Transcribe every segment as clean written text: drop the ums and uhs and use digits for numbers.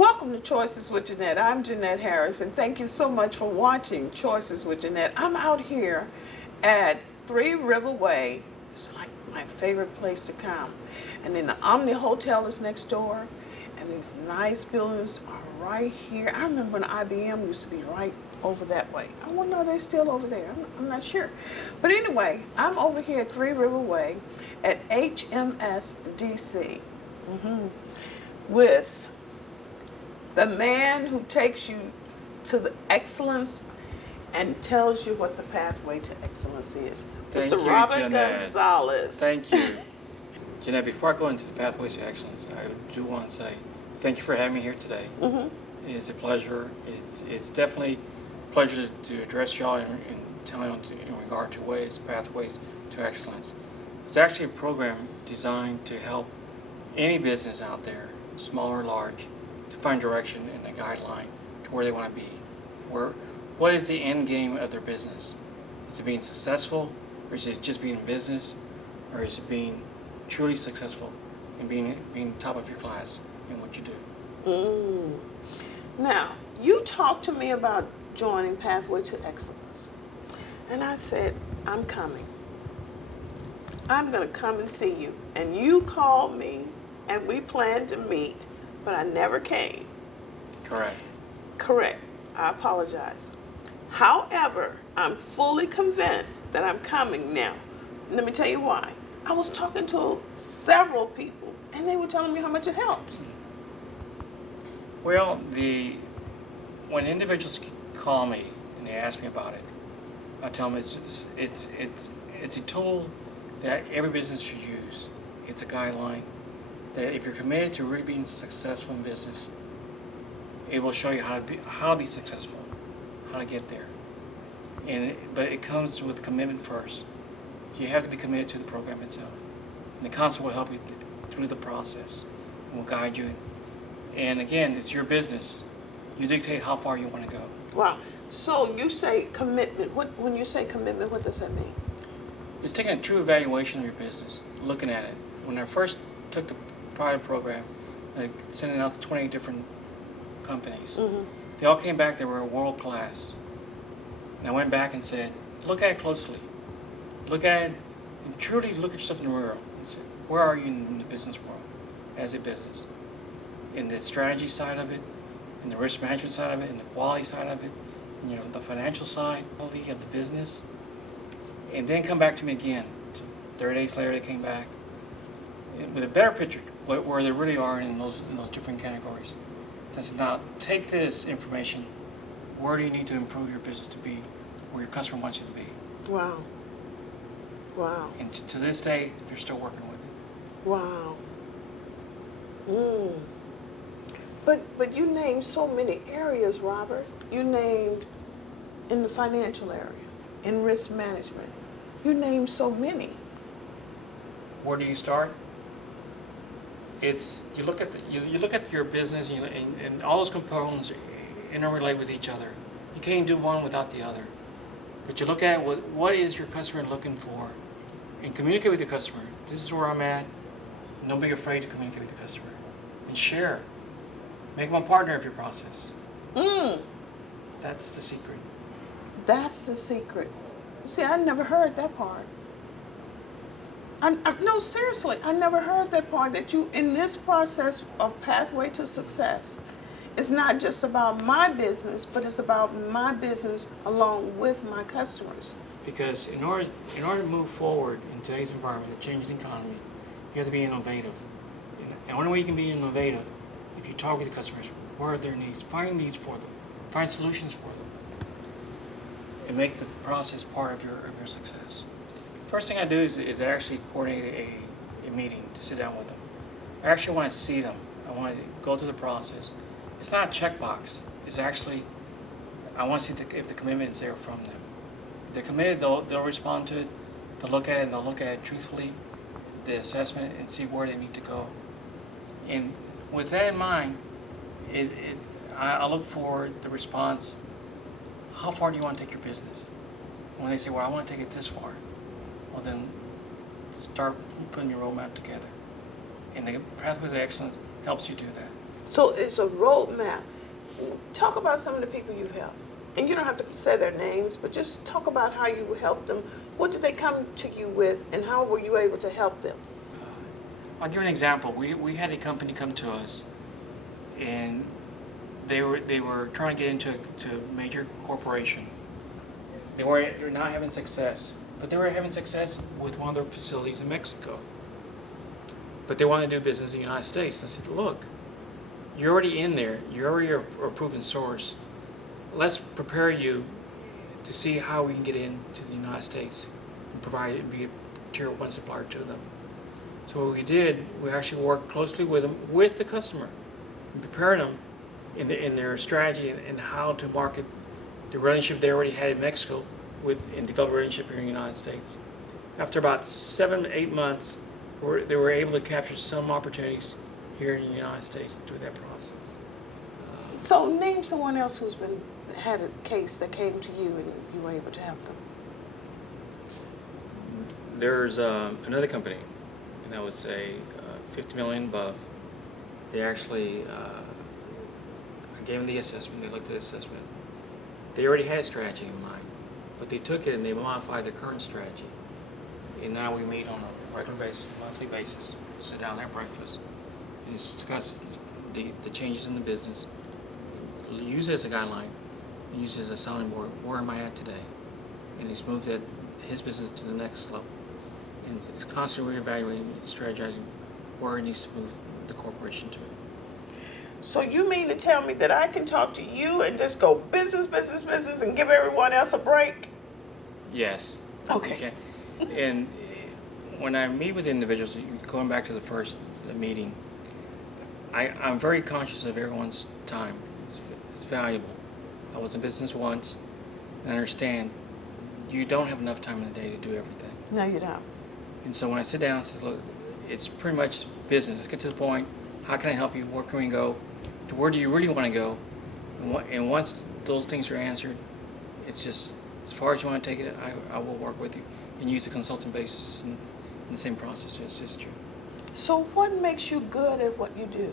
Welcome to Choices with Jeanette. I'm Jeanette Harris, and thank you so much for watching Choices with Jeanette. I'm out here at 3 River Way. It's like my favorite place to come. And then the Omni Hotel is next door, and these nice buildings are right here. I remember when IBM used to be right over that way. I wonder if they're still over there. I'm not sure. But anyway, I'm over here at 3 River Way at HMS DC with the man who takes you to the excellence and tells you what the pathway to excellence is. Thank Mr. you, Robert Jeanette. Gonzalez. Thank you. Jeanette, before I go into the pathways to excellence, I do want to say thank you for having me here today. It's a pleasure. It's definitely a pleasure to address y'all and tell you in regard to ways, pathways to excellence. It's actually a program designed to help any business out there, small or large, to find direction and a guideline to where they want to be. What is the end game of their business? Is it being successful, or is it just being in business, or is it being truly successful and being top of your class in what you do? Now, you talked to me about joining Pathway to Excellence, and I said, I'm coming. I'm going to come and see you. And you called me, and we planned to meet, but I never came. Correct. I apologize. However, I'm fully convinced that I'm coming now. Let me tell you why. I was talking to several people, and they were telling me how much it helps. Well, when individuals call me and they ask me about it, I tell them it's a tool that every business should use. It's a guideline that if you're committed to really being successful in business, it will show you how to be successful, how to get there. But it comes with commitment first. You have to be committed to the program itself. And the council will help you through the process and will guide you. And again, it's your business. You dictate how far you want to go. Wow. So you say commitment. When you say commitment, what does that mean? It's taking a true evaluation of your business, looking at it. When I first took the pilot program, I sent it out to 28 different companies. They all came back, they were world class. And I went back and said, look at it closely. Look at it and truly look at yourself in the mirror and say, where are you in the business world as a business? In the strategy side of it, in the risk management side of it, in the quality side of it, and, the financial side, quality of the business. And then come back to me again. 30 days later, they came back with a better picture where they really are in those different categories. That's now take this information. Where do you need to improve your business to be where your customer wants you to be? Wow. And to this day, they're still working with it. Wow. But you named so many areas, Robert. You named in the financial area, in risk management. You named so many. Where do you start? It's you look at your business and all those components interrelate with each other. You can't do one without the other. But you look at what is your customer looking for, and communicate with your customer. This is where I'm at. Don't be afraid to communicate with the customer and share. Make them a partner of your process. That's the secret. That's the secret. See, I never heard that part. No, seriously, I never heard that part, that you, in this process of Pathway to Success, it's not just about my business, but it's about my business along with my customers. Because in order to move forward in today's environment, a changing economy, you have to be innovative. And the only way you can be innovative, if you talk with the customers, where are their needs, find needs for them, find solutions for them, and make the process part of your success. First thing I do is actually coordinate a meeting to sit down with them. I actually want to see them. I want to go through the process. It's not a checkbox. It's actually, I want to see if the commitment is there from them. If they're committed, they'll respond to it. They'll look at it, and they'll look at it truthfully, the assessment, and see where they need to go. And with that in mind, I look for the response. How far do you want to take your business? And when they say, well, I want to take it this far, well then start putting your roadmap together. And the Pathways to Excellence helps you do that. So it's a roadmap. Talk about some of the people you've helped. And you don't have to say their names, but just talk about how you helped them. What did they come to you with, and how were you able to help them? I'll give you an example. We had a company come to us, and they were trying to get into a major corporation. They were not having success, but they were having success with one of their facilities in Mexico. But they wanted to do business in the United States. I said, look, you're already in there. You already are a proven source. Let's prepare you to see how we can get into the United States and provide it and be a tier 1 supplier to them. So what we did, we actually worked closely with them, with the customer, and preparing them in their strategy and how to market the relationship they already had in Mexico and develop a relationship here in the United States. After about 7 to 8 months, they were able to capture some opportunities here in the United States through that process. So name someone else who's had a case that came to you and you were able to help them. There's another company, and that was a 50 million above. They actually, I gave them the assessment. They looked at the assessment. They already had a strategy in mind, but they took it and they modified their current strategy. And now we meet on a regular basis, monthly basis, sit down and have breakfast, and discuss the changes in the business, use it as a guideline, and use it as a sounding board. Where am I at today? And he's moved his business to the next level. And he's constantly reevaluating, strategizing where he needs to move the corporation to. So you mean to tell me that I can talk to you and just go business, business, business and give everyone else a break? Yes. Okay. And when I meet with individuals, going back to the meeting, I'm very conscious of everyone's time. It's valuable. I was in business once, and I understand you don't have enough time in the day to do everything. No, you don't. And so when I sit down and say, look, it's pretty much business. Let's get to the point. How can I help you? Where can we go? To where do you really want to go? And once those things are answered, it's just, as far as you want to take it, I will work with you and use the consultant basis in the same process to assist you. So what makes you good at what you do?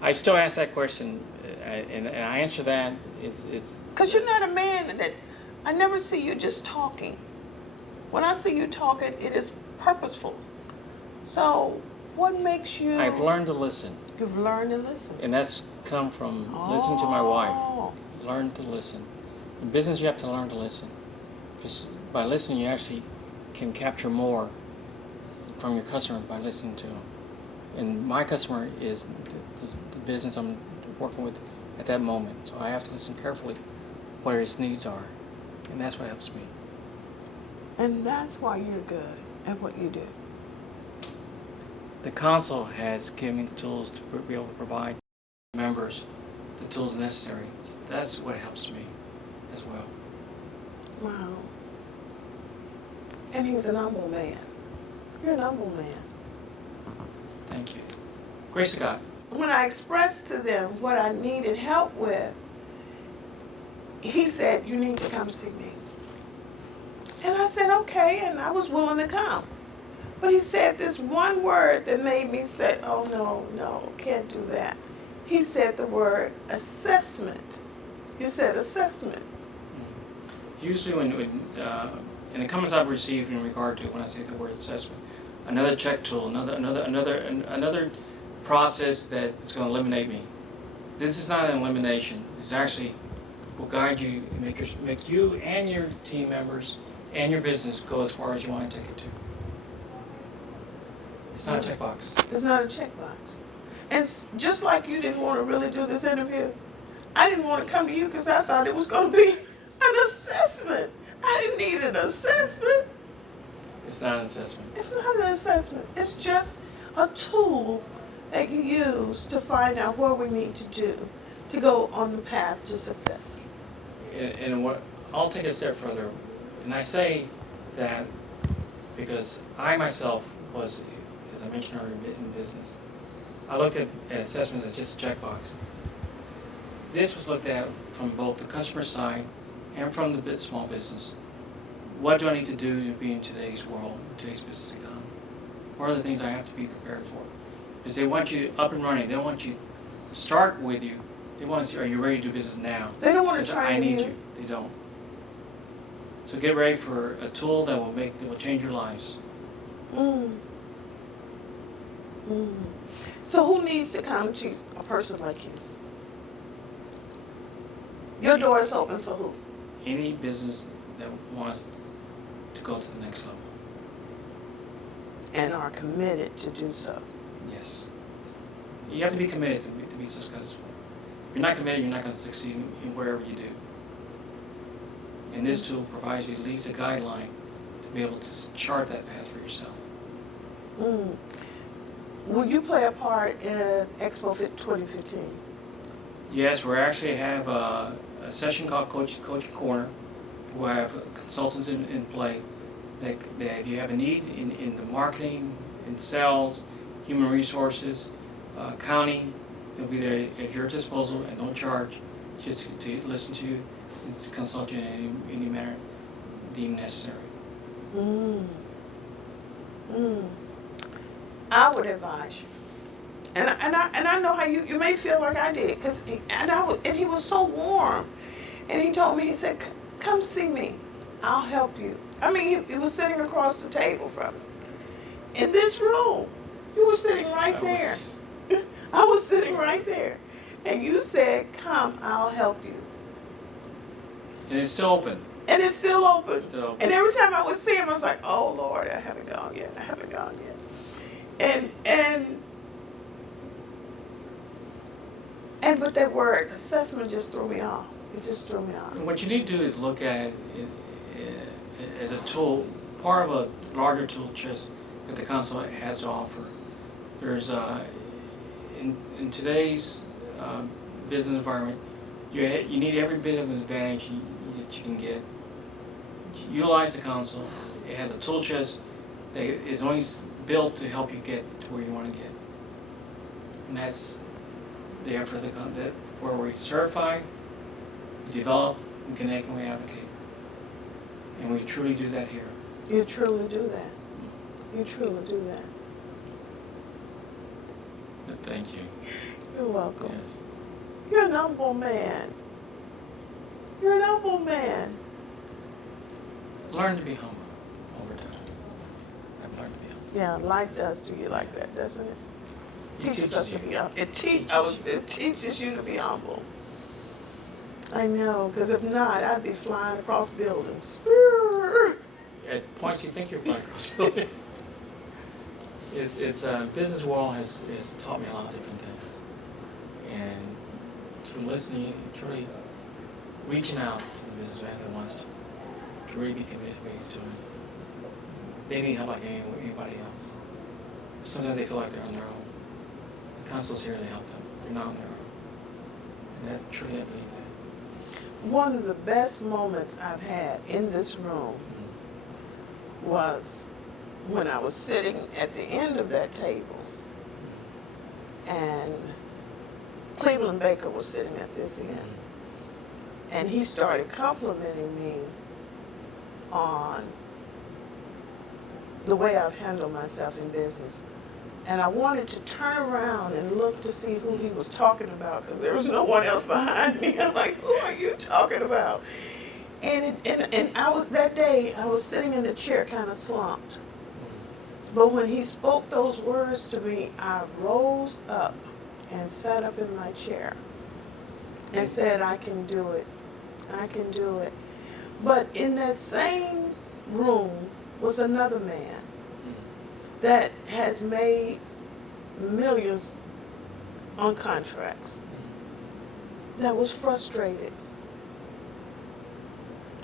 I still ask that question, and I answer that. It's because you're not a man that, I never see you just talking. When I see you talking, it is purposeful. So what makes you... I've learned to listen. You've learned to listen. And that's come from listening to my wife. Learn to listen. In business, you have to learn to listen. Because by listening, you actually can capture more from your customer by listening to them. And my customer is the business I'm working with at that moment. So I have to listen carefully what his needs are. And that's what helps me. And that's why you're good at what you do. The council has given me the tools to be able to provide members the tools necessary. That's what helps me as well. Wow. And he's an humble man. You're an humble man. Thank you. Grace of God. When I expressed to them what I needed help with, he said, you need to come see me. And I said, okay, and I was willing to come. But he said this one word that made me say, oh, no, can't do that. He said the word assessment. You said assessment. Usually when in the comments I've received in regard to when I say the word assessment, another check tool, another process that's going to eliminate me. This is not an elimination. This actually will guide you and make you and your team members and your business go as far as you want to take it to. It's not a checkbox. It's not a checkbox. And just like you didn't want to really do this interview, I didn't want to come to you because I thought it was going to be an assessment. I didn't need an assessment. It's not an assessment. It's not an assessment. It's just a tool that you use to find out what we need to do to go on the path to success. And what I'll take a step further, and I say that because I myself was, as I mentioned earlier, in business. I looked at assessments as just a checkbox. This was looked at from both the customer side and from the small business. What do I need to do to be in today's world, today's business economy? What are the things I have to be prepared for? Because they want you up and running. They don't want you to start with you. They want to see, are you ready to do business now? They don't want to Because train I need you. you. They don't. So get ready for a tool that will change your lives. Mm. Mm. So who needs to come to a person like you? Your door is open for who? Any business that wants to go to the next level. And are committed to do so. Yes. You have to be committed to be successful. If you're not committed, you're not going to succeed in wherever you do. And this tool provides you at least a guideline to be able to chart that path for yourself. Mm. Will you play a part in Expo 2015? Yes, we actually have a session called Coach Corner. We'll have consultants in play that if you have a need in the marketing, in sales, human resources, accounting, they'll be there at your disposal at no charge, just to listen to you and consult you in any manner deemed necessary. Mm. Mm. I would advise you. And I know how you may feel like I did, and he was so warm, and he told me, he said, "Come see me, I'll help you." I mean, he was sitting across the table from me, in this room. You were sitting right there. I was sitting right there, and you said, "Come, I'll help you." And it's still open. And it's still open. It's still open. And every time I would see him, I was like, "Oh Lord, I haven't gone yet. I haven't gone yet." But that word assessment just threw me off. It just threw me off. And what you need to do is look at it as a tool, part of a larger tool chest that the council has to offer. There's in today's business environment, you need every bit of an advantage that you can get. Utilize the council. It has a tool chest that is only built to help you get to where you want to get, and that's there for where we certify, we develop, we connect, and we advocate. And we truly do that here. You truly do that. You truly do that. Thank you. You're welcome. Yes. You're an humble man. You're an humble man. Learn to be humble over time. I've learned to be humble. Yeah, life does do you like that, doesn't it? Teaches us to be humble. It teaches you to be humble. I know, because if not, I'd be flying across buildings. At points you think you're flying across the building. It's business world has taught me a lot of different things, and through listening, truly reaching out to the businessman that wants to really be committed to what he's doing. They need help like anybody else. Sometimes they feel like they're on their own. The council's here to help them. They're not on their own, and that's truly, I believe that. One of the best moments I've had in this room was when I was sitting at the end of that table, and Cleveland Baker was sitting at this end, and he started complimenting me on the way I've handled myself in business. And I wanted to turn around and look to see who he was talking about, because there was no one else behind me. I'm like, who are you talking about? And I was, that day, I was sitting in the chair kind of slumped. But when he spoke those words to me, I rose up and sat up in my chair and said, I can do it. I can do it. But in that same room was another man that has made millions on contracts, that was frustrated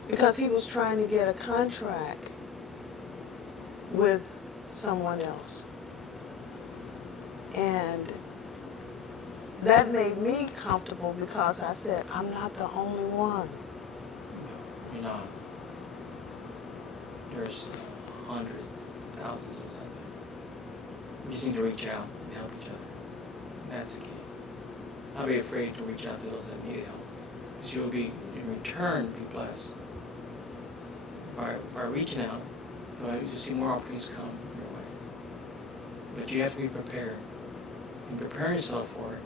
because he was trying to get a contract with someone else. And that made me comfortable because I said, I'm not the only one. You're not. There's hundreds, thousands of us out there. We just need to reach out and help each other. And that's the key. Not be afraid to reach out to those that need help, because you'll be, in return, be blessed. By reaching out, you'll see more opportunities come your way. But you have to be prepared. And preparing yourself for it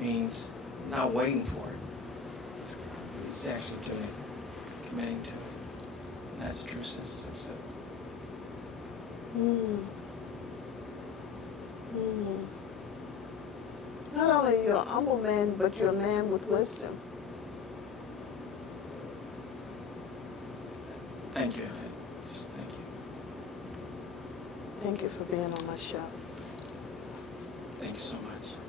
means not waiting for it. It's actually doing it, committing to it. And that's the true sense of success. Not only are you a humble man, but you're a man with wisdom. Thank you. Just thank you. Thank you for being on my show. Thank you so much.